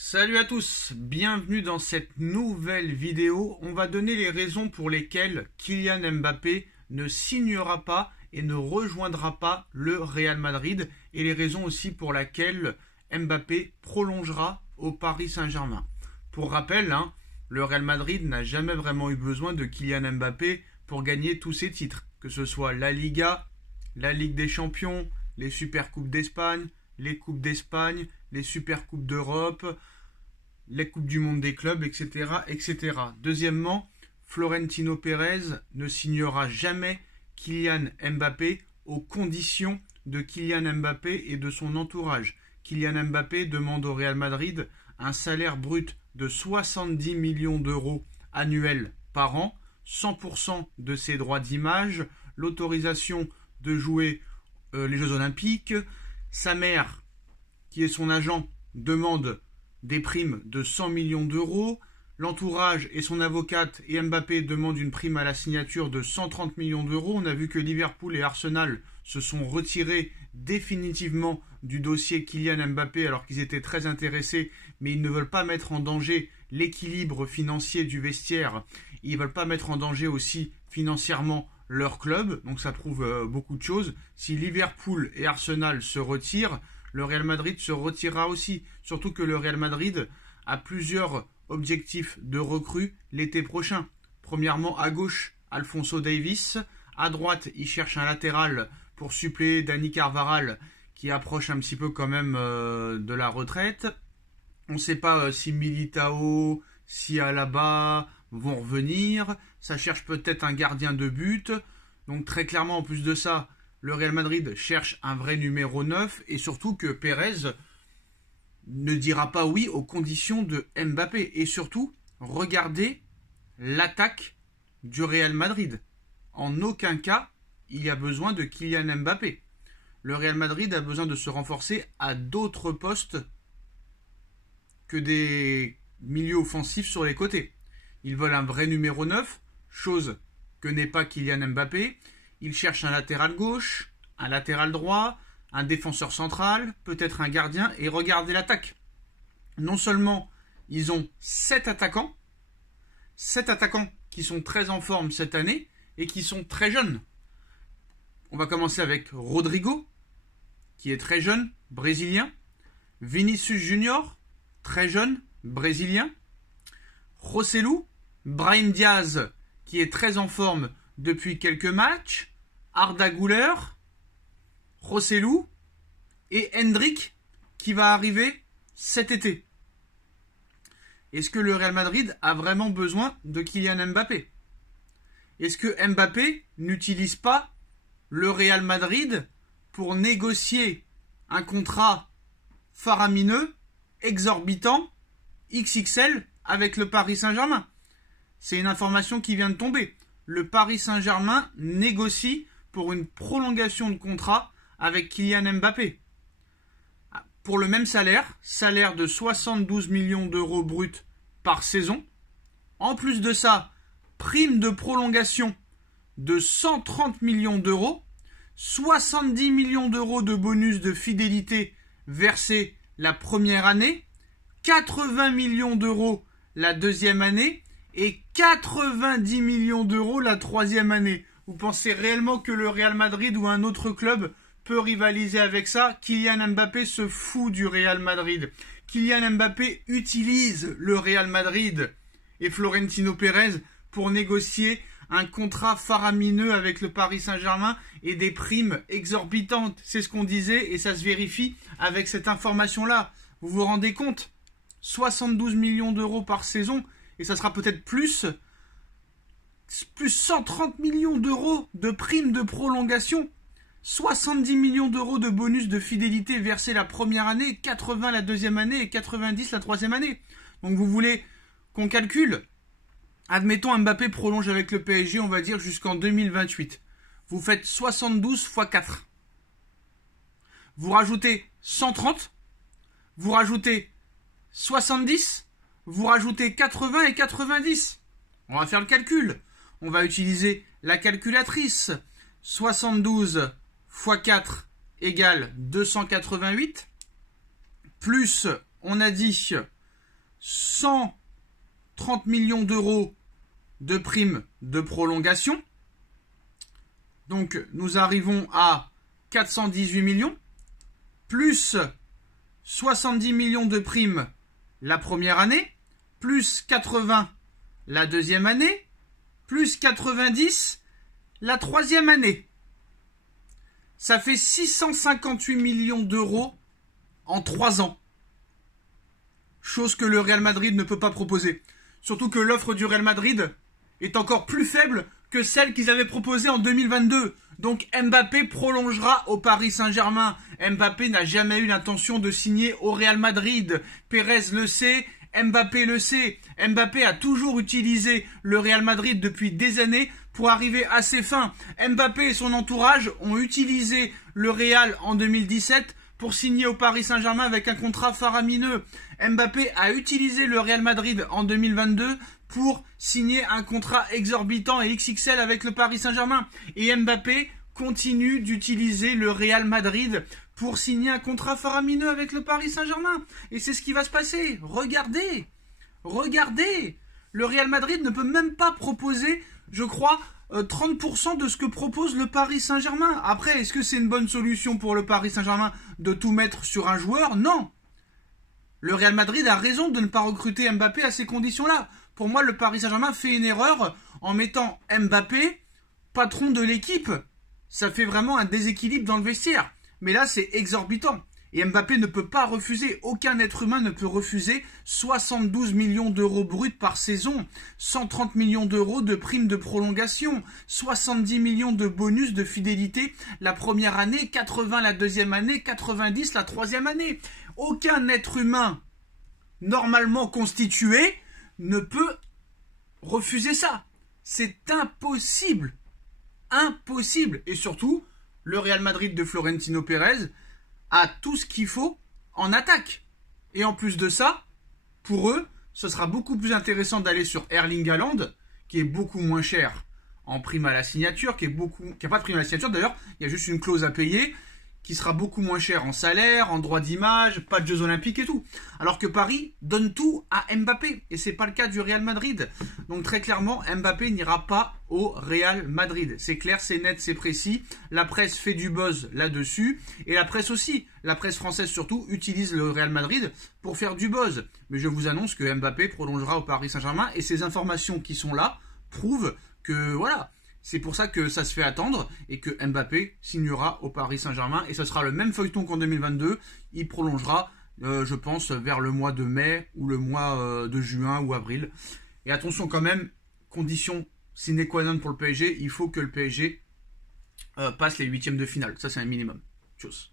Salut à tous, bienvenue dans cette nouvelle vidéo. On va donner les raisons pour lesquelles Kylian Mbappé ne signera pas et ne rejoindra pas le Real Madrid et les raisons aussi pour lesquelles Mbappé prolongera au Paris Saint-Germain. Pour rappel, le Real Madrid n'a jamais vraiment eu besoin de Kylian Mbappé pour gagner tous ses titres, que ce soit la Liga, la Ligue des Champions, les Supercoupes d'Espagne, les Coupes d'Espagne, les Supercoupes d'Europe, les Coupes du Monde des clubs, etc., etc. Deuxièmement, Florentino Pérez ne signera jamais Kylian Mbappé aux conditions de Kylian Mbappé et de son entourage. Kylian Mbappé demande au Real Madrid un salaire brut de 70 millions d'euros annuels par an, 100% de ses droits d'image, l'autorisation de jouer les Jeux Olympiques. Sa mère, qui est son agent, demande des primes de 100 millions d'euros. L'entourage et son avocate et Mbappé demandent une prime à la signature de 130 millions d'euros. On a vu que Liverpool et Arsenal se sont retirés définitivement du dossier Kylian Mbappé alors qu'ils étaient très intéressés, mais ils ne veulent pas mettre en danger l'équilibre financier du vestiaire. Ils ne veulent pas mettre en danger aussi financièrement leur club, donc ça prouve beaucoup de choses. Si Liverpool et Arsenal se retirent, le Real Madrid se retirera aussi. Surtout que le Real Madrid a plusieurs objectifs de recrue l'été prochain. Premièrement, à gauche, Alphonso Davies. À droite, il cherche un latéral pour suppléer Dani Carvajal, qui approche un petit peu quand même de la retraite. On ne sait pas si Militao, si Alaba vont revenir. Ça cherche peut-être un gardien de but. Donc très clairement, en plus de ça, le Real Madrid cherche un vrai numéro 9 et surtout que Pérez ne dira pas oui aux conditions de Mbappé. Et surtout, regardez l'attaque du Real Madrid. En aucun cas, il y a besoin de Kylian Mbappé. Le Real Madrid a besoin de se renforcer à d'autres postes que des milieux offensifs sur les côtés. Ils veulent un vrai numéro 9, chose que n'est pas Kylian Mbappé. Ils cherchent un latéral gauche, un latéral droit, un défenseur central, peut-être un gardien. Et regardez l'attaque. Non seulement ils ont 7 attaquants qui sont très en forme cette année et qui sont très jeunes. On va commencer avec Rodrigo, qui est très jeune, brésilien. Vinicius Junior, très jeune, brésilien. Joselu, Brahim Diaz, qui est très en forme depuis quelques matchs. Arda Güler, Joselu et Endrick, qui va arriver cet été. Est-ce que le Real Madrid a vraiment besoin de Kylian Mbappé? Est-ce que Mbappé n'utilise pas le Real Madrid pour négocier un contrat faramineux, exorbitant, XXL avec le Paris Saint-Germain? C'est une information qui vient de tomber. Le Paris Saint-Germain négocie pour une prolongation de contrat avec Kylian Mbappé. Pour le même salaire de 72 millions d'euros bruts par saison. En plus de ça, prime de prolongation de 130 millions d'euros, 70 millions d'euros de bonus de fidélité versés la première année, 80 millions d'euros la deuxième année et 90 millions d'euros la troisième année. Vous pensez réellement que le Real Madrid ou un autre club peut rivaliser avec ça? Kylian Mbappé se fout du Real Madrid. Kylian Mbappé utilise le Real Madrid et Florentino Pérez pour négocier un contrat faramineux avec le Paris Saint-Germain et des primes exorbitantes. C'est ce qu'on disait et ça se vérifie avec cette information-là. Vous vous rendez compte? 72 millions d'euros par saison et ça sera peut-être plus 130 millions d'euros de primes de prolongation. 70 millions d'euros de bonus de fidélité versés la première année, 80 la deuxième année et 90 la troisième année. Donc vous voulez qu'on calcule? Admettons Mbappé prolonge avec le PSG, on va dire jusqu'en 2028. Vous faites 72 x 4. Vous rajoutez 130, vous rajoutez 70, vous rajoutez 80 et 90. On va faire le calcul. On va utiliser la calculatrice. 72 x 4 égale 288. Plus, on a dit 130 millions d'euros de primes de prolongation. Donc nous arrivons à 418 millions, plus 70 millions de primes la première année, plus 80 la deuxième année, plus 90 la troisième année. Ça fait 658 millions d'euros en 3 ans. Chose que le Real Madrid ne peut pas proposer. Surtout que l'offre du Real Madrid est encore plus faible que celle qu'ils avaient proposée en 2022. Donc Mbappé prolongera au Paris Saint-Germain. Mbappé n'a jamais eu l'intention de signer au Real Madrid. Pérez le sait, Mbappé le sait. Mbappé a toujours utilisé le Real Madrid depuis des années pour arriver à ses fins. Mbappé et son entourage ont utilisé le Real en 2017 pour signer au Paris Saint-Germain avec un contrat faramineux. Mbappé a utilisé le Real Madrid en 2022 pour signer un contrat exorbitant et XXL avec le Paris Saint-Germain. Et Mbappé continue d'utiliser le Real Madrid pour signer un contrat faramineux avec le Paris Saint-Germain. Et c'est ce qui va se passer. Regardez. Le Real Madrid ne peut même pas proposer, je crois, 30% de ce que propose le Paris Saint-Germain. Après, est-ce que c'est une bonne solution pour le Paris Saint-Germain de tout mettre sur un joueur? Non. Le Real Madrid a raison de ne pas recruter Mbappé à ces conditions-là. Pour moi, le Paris Saint-Germain fait une erreur en mettant Mbappé patron de l'équipe. Ça fait vraiment un déséquilibre dans le vestiaire. Mais là, c'est exorbitant. Et Mbappé ne peut pas refuser, aucun être humain ne peut refuser 72 millions d'euros bruts par saison, 130 millions d'euros de primes de prolongation, 70 millions de bonus de fidélité la première année, 80 la deuxième année, 90 la troisième année. Aucun être humain normalement constitué ne peut refuser ça. C'est impossible. Impossible. Et surtout, le Real Madrid de Florentino Pérez a tout ce qu'il faut en attaque. Et en plus de ça, pour eux, ce sera beaucoup plus intéressant d'aller sur Erling Haaland, qui est beaucoup moins cher en prime à la signature, qui a pas de prime à la signature d'ailleurs, il y a juste une clause à payer, qui sera beaucoup moins cher en salaire, en droit d'image, pas de Jeux Olympiques et tout. Alors que Paris donne tout à Mbappé, et c'est pas le cas du Real Madrid. Donc très clairement, Mbappé n'ira pas au Real Madrid. C'est clair, c'est net, c'est précis. La presse fait du buzz là-dessus, et la presse aussi, la presse française surtout, utilise le Real Madrid pour faire du buzz. Mais je vous annonce que Mbappé prolongera au Paris Saint-Germain, et ces informations qui sont là prouvent que voilà. C'est pour ça que ça se fait attendre et que Mbappé signera au Paris Saint-Germain. Et ce sera le même feuilleton qu'en 2022. Il prolongera, je pense, vers le mois de mai ou le mois de juin ou avril. Et attention quand même, condition sine qua non pour le PSG, il faut que le PSG passe les 8e de finale. Ça, c'est un minimum. Tchuss.